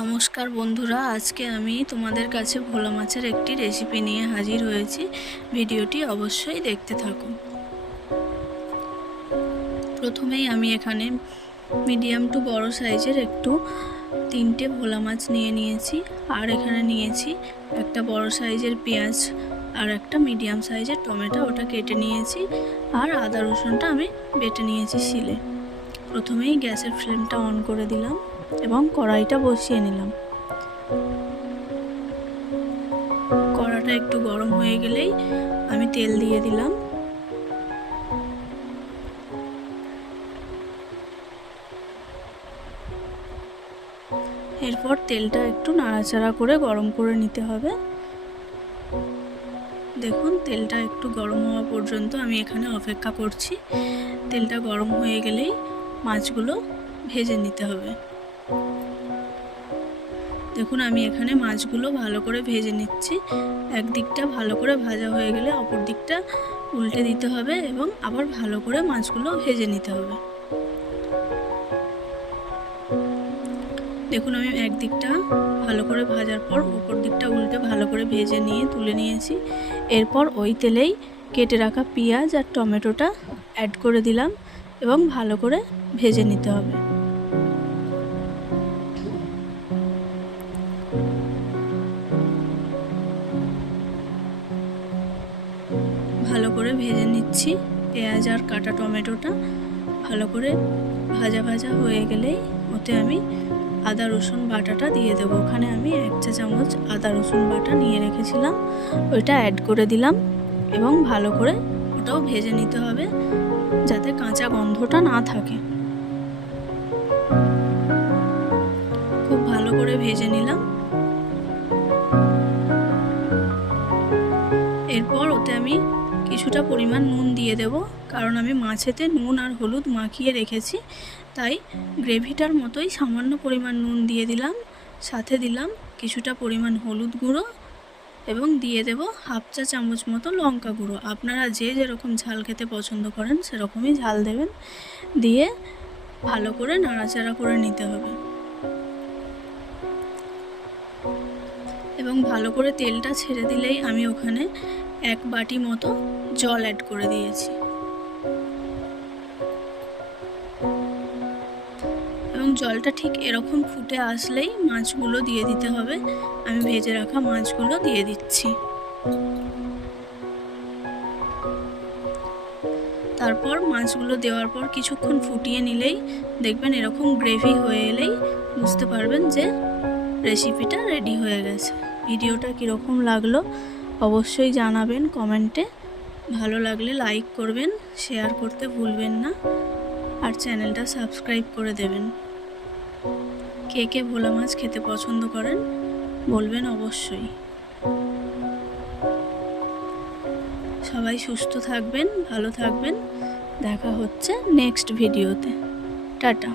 নমস্কার বন্ধুরা, আজকে আমি তোমাদের কাছে ভোলা মাছের একটি রেসিপি নিয়ে হাজির হয়েছি। ভিডিওটি অবশ্যই দেখতে থাকুন প্রথমেই আমি এখানে মিডিয়াম টু বড় সাইজের একটু তিনটে ভোলা মাছ নিয়ে নিয়েছি। আর এখানে নিয়েছি একটা বড় সাইজের পেঁয়াজ আর একটা মিডিয়াম সাইজের টমেটো, ওটা কেটে নিয়েছি। আর আদা রসুনটা আমি বেটে নিয়েছি শিলে। প্রথমেই গ্যাসের ফ্লেমটা অন করে দিলাম। এবং কড়াইটা বসিয়ে নিলাম। কড়াটা একটু গরম হয়ে গেলেই আমি তেল দিয়ে দিলাম। এরপর তেলটা একটু নাড়াচাড়া করে গরম করে নিতে হবে। দেখুন, তেলটা একটু গরম হওয়া পর্যন্ত আমি এখানে অপেক্ষা করছি। তেলটা গরম হয়ে গেলেই মাছগুলো ভেজে নিতে হবে। দেখুন, আমি এখানে মাছগুলো ভালো করে ভেজে নিচ্ছি। একদিকটা ভালো করে ভাজা হয়ে গেলে অপর দিকটা উল্টে দিতে হবে এবং আবার ভালো করে মাছগুলো ভেজে নিতে হবে। দেখুন, আমি একদিকটা ভালো করে ভাজার পর উপর দিকটা উল্টে ভালো করে ভেজে নিয়ে তুলে নিয়েছি। এরপর ওই তেলেই কেটে রাখা পেঁয়াজ আর টমেটোটা অ্যাড করে দিলাম এবং ভালো করে ভেজে নিতে হবে। ভেজে নিচ্ছি। পেঁয়াজ আর কাটা টমেটোটা ভালো করে ভাজা ভাজা হয়ে গেলেই ওতে আমি আদা, রসুন বাটাটা দিয়ে দেবো। ওখানে আমি এক চা চামচ আদা, রসুন বাটা নিয়ে রেখেছিলাম। ওইটা অ্যাড করে দিলাম এবং ভালো করে ওটাও ভেজে নিতে হবে যাতে কাঁচা গন্ধটা না থাকে। খুব ভালো করে ভেজে নিলাম। এরপর ওতে আমি কিছুটা পরিমাণ নুন দিয়ে দেব। কারণ আমি মাছেতে নুন আর হলুদ মাখিয়ে রেখেছি। তাই গ্রেভিটার মতোই সামান্য পরিমাণ নুন দিয়ে দিলাম। সাথে দিলাম কিছুটা পরিমাণ হলুদ গুঁড়ো এবং দিয়ে দেব হাফ চা চামচ মতো লঙ্কা গুঁড়ো। আপনারা যে যেরকম ঝাল খেতে পছন্দ করেন সেরকমই ঝাল দেবেন। দিয়ে ভালো করে নাড়াচাড়া করে নিতে হবে। এবং ভালো করে তেলটা ছেড়ে দিলেই আমি ওখানে এক বাটি মতো জল অ্যাড করে দিয়েছি। এবং জলটা ঠিক এরকম ফুটে আসলেই মাছগুলো দিয়ে দিতে হবে। আমি ভেজে রাখা মাছগুলো দিয়ে দিচ্ছি। তারপর মাছগুলো দেওয়ার পর কিছুক্ষণ ফুটিয়ে নিলেই দেখবেন এরকম গ্রেভি হয়ে এলেই বুঝতে পারবেন যে রেসিপিটা রেডি হয়ে গেছে। ভিডিওটা কীরকম লাগল অবশ্যই জানাবেন কমেন্টে। ভালো লাগলে লাইক করবেন, শেয়ার করতে ভুলবেন না, আর চ্যানেলটা সাবস্ক্রাইব করে দেবেন। কে কে ভোলা মাছ খেতে পছন্দ করেন, বলবেন অবশ্যই। সবাই সুস্থ থাকবেন, ভালো থাকবেন। দেখা হচ্ছে নেক্সট ভিডিওতে। টাটা।